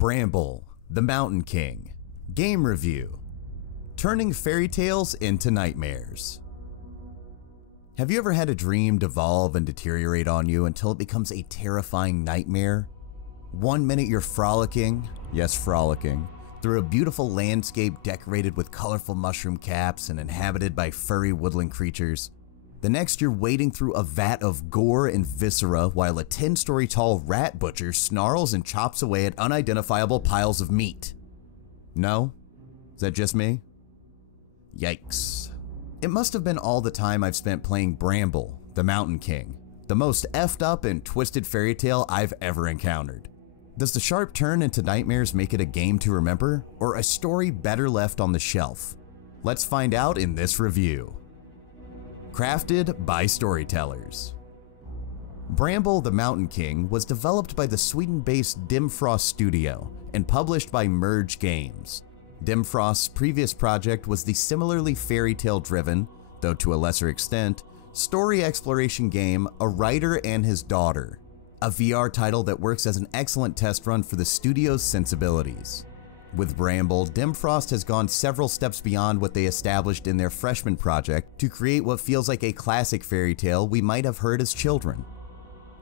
Bramble, the Mountain King. Game review. Turning fairy tales into nightmares. Have you ever had a dream devolve and deteriorate on you until it becomes a terrifying nightmare? One minute you're frolicking, yes frolicking, through a beautiful landscape decorated with colorful mushroom caps and inhabited by furry woodland creatures. The next you're wading through a vat of gore and viscera while a 10-story tall rat butcher snarls and chops away at unidentifiable piles of meat. No? Is that just me? Yikes. It must have been all the time I've spent playing Bramble, the Mountain King, the most effed up and twisted fairy tale I've ever encountered. Does the sharp turn into nightmares make it a game to remember, or a story better left on the shelf? Let's find out in this review. Crafted by storytellers. Bramble the Mountain King was developed by the Sweden-based Dimfrost Studio and published by Merge Games. Dimfrost's previous project was the similarly fairy tale driven, though to a lesser extent, story exploration game A Writer and His Daughter, a VR title that works as an excellent test run for the studio's sensibilities. With Bramble, Dimfrost has gone several steps beyond what they established in their freshman project to create what feels like a classic fairy tale we might have heard as children.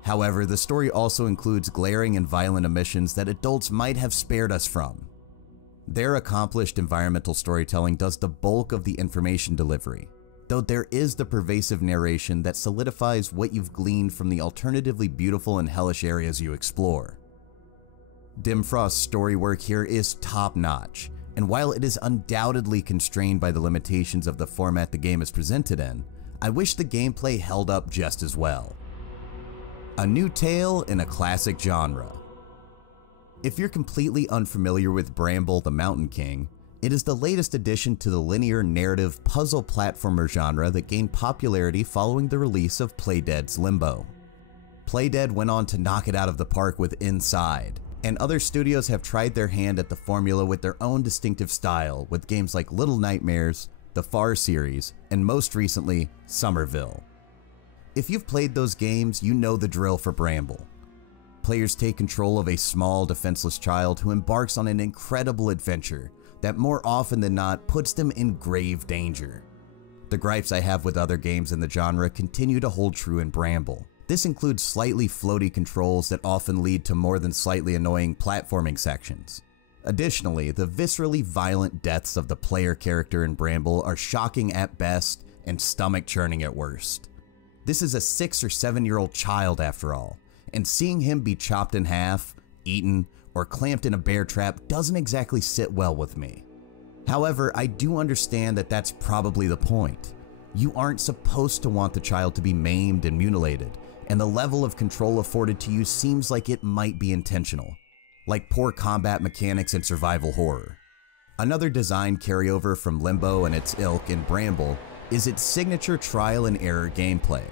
However, the story also includes glaring and violent omissions that adults might have spared us from. Their accomplished environmental storytelling does the bulk of the information delivery, though there is the pervasive narration that solidifies what you've gleaned from the alternatively beautiful and hellish areas you explore. Dimfrost's story work here is top-notch, and while it is undoubtedly constrained by the limitations of the format the game is presented in, I wish the gameplay held up just as well. A new tale in a classic genre. If you're completely unfamiliar with Bramble the Mountain King, it is the latest addition to the linear narrative puzzle platformer genre that gained popularity following the release of Playdead's Limbo. Playdead went on to knock it out of the park with Inside, and other studios have tried their hand at the formula with their own distinctive style with games like Little Nightmares, the Far series, and most recently, Somerville. If you've played those games, you know the drill for Bramble. Players take control of a small, defenseless child who embarks on an incredible adventure that more often than not puts them in grave danger. The gripes I have with other games in the genre continue to hold true in Bramble. This includes slightly floaty controls that often lead to more than slightly annoying platforming sections. Additionally, the viscerally violent deaths of the player character in Bramble are shocking at best and stomach-churning at worst. This is a 6 or 7-year-old child after all, and seeing him be chopped in half, eaten, or clamped in a bear trap doesn't exactly sit well with me. However, I do understand that that's probably the point. You aren't supposed to want the child to be maimed and mutilated, and the level of control afforded to you seems like it might be intentional, like poor combat mechanics in survival horror. Another design carryover from Limbo and its ilk in Bramble is its signature trial and error gameplay.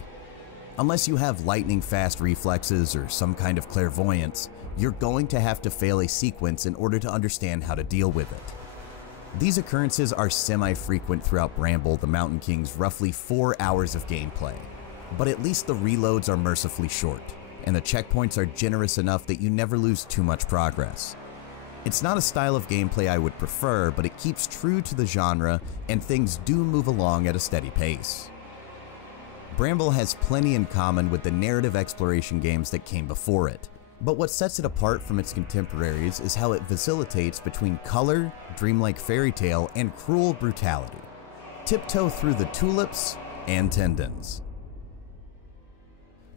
Unless you have lightning-fast reflexes or some kind of clairvoyance, you're going to have to fail a sequence in order to understand how to deal with it. These occurrences are semi-frequent throughout Bramble the Mountain King's roughly 4 hours of gameplay, but at least the reloads are mercifully short, and the checkpoints are generous enough that you never lose too much progress. It's not a style of gameplay I would prefer, but it keeps true to the genre and things do move along at a steady pace. Bramble has plenty in common with the narrative exploration games that came before it, but what sets it apart from its contemporaries is how it vacillates between color, dreamlike fairy tale, and cruel brutality. Tiptoe through the tulips and tendons.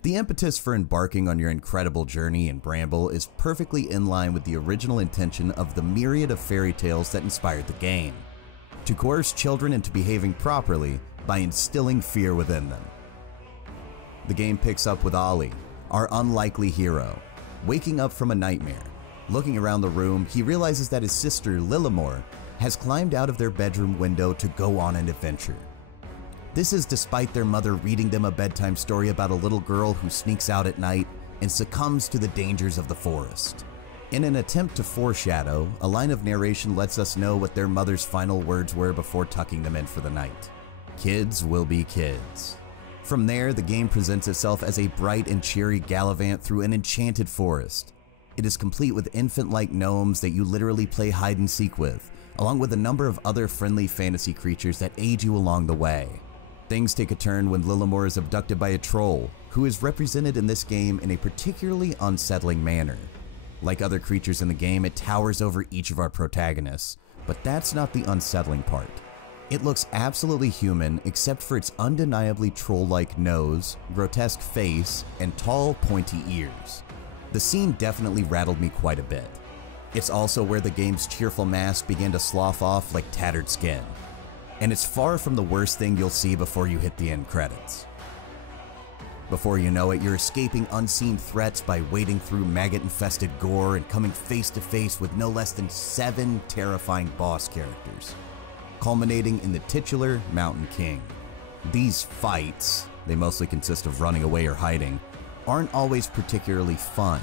The impetus for embarking on your incredible journey in Bramble is perfectly in line with the original intention of the myriad of fairy tales that inspired the game: to coerce children into behaving properly by instilling fear within them. The game picks up with Olle, our unlikely hero, waking up from a nightmare. Looking around the room, he realizes that his sister, Lillimore, has climbed out of their bedroom window to go on an adventure. This is despite their mother reading them a bedtime story about a little girl who sneaks out at night and succumbs to the dangers of the forest. In an attempt to foreshadow, a line of narration lets us know what their mother's final words were before tucking them in for the night. Kids will be kids. From there, the game presents itself as a bright and cheery gallivant through an enchanted forest. It is complete with infant-like gnomes that you literally play hide and seek with, along with a number of other friendly fantasy creatures that aid you along the way. Things take a turn when Lillimore is abducted by a troll, who is represented in this game in a particularly unsettling manner. Like other creatures in the game, it towers over each of our protagonists, but that's not the unsettling part. It looks absolutely human except for its undeniably troll-like nose, grotesque face, and tall, pointy ears. The scene definitely rattled me quite a bit. It's also where the game's cheerful mask began to slough off like tattered skin. And it's far from the worst thing you'll see before you hit the end credits. Before you know it, you're escaping unseen threats by wading through maggot-infested gore and coming face to face with no less than 7 terrifying boss characters, culminating in the titular Mountain King. These fights, they mostly consist of running away or hiding, aren't always particularly fun.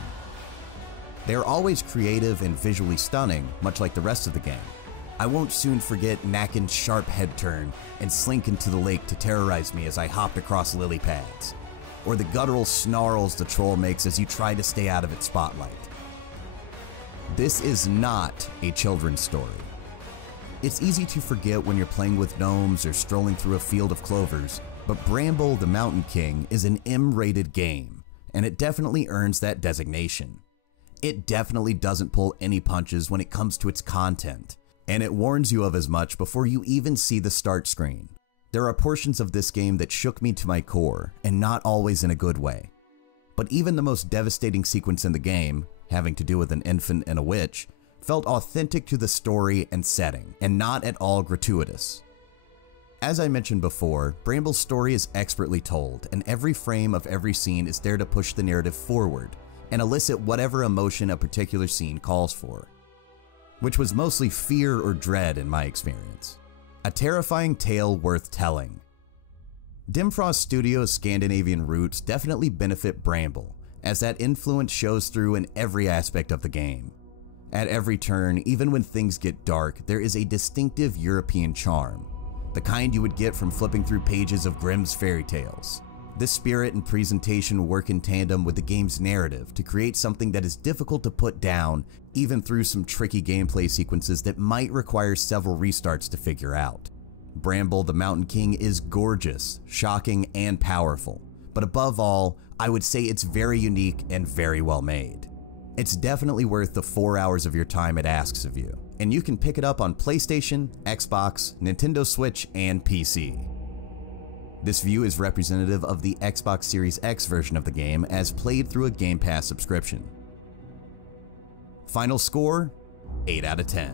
They're always creative and visually stunning, much like the rest of the game. I won't soon forget Nakin's sharp head turn and slink into the lake to terrorize me as I hopped across lily pads, or the guttural snarls the troll makes as you try to stay out of its spotlight. This is not a children's story. It's easy to forget when you're playing with gnomes or strolling through a field of clovers, but Bramble the Mountain King is an M-rated game, and it definitely earns that designation. It definitely doesn't pull any punches when it comes to its content, and it warns you of as much before you even see the start screen. There are portions of this game that shook me to my core, and not always in a good way. But even the most devastating sequence in the game, having to do with an infant and a witch, felt authentic to the story and setting, and not at all gratuitous. As I mentioned before, Bramble's story is expertly told, and every frame of every scene is there to push the narrative forward, and elicit whatever emotion a particular scene calls for, which was mostly fear or dread in my experience. A terrifying tale worth telling. Dimfrost Studio's Scandinavian roots definitely benefit Bramble, as that influence shows through in every aspect of the game. At every turn, even when things get dark, there is a distinctive European charm, the kind you would get from flipping through pages of Grimm's fairy tales. This spirit and presentation work in tandem with the game's narrative to create something that is difficult to put down, even through some tricky gameplay sequences that might require several restarts to figure out. Bramble the Mountain King is gorgeous, shocking, and powerful, but above all, I would say it's very unique and very well made. It's definitely worth the 4 hours of your time it asks of you, and you can pick it up on PlayStation, Xbox, Nintendo Switch, and PC. This view is representative of the Xbox Series X version of the game as played through a Game Pass subscription. Final score, 8 out of 10.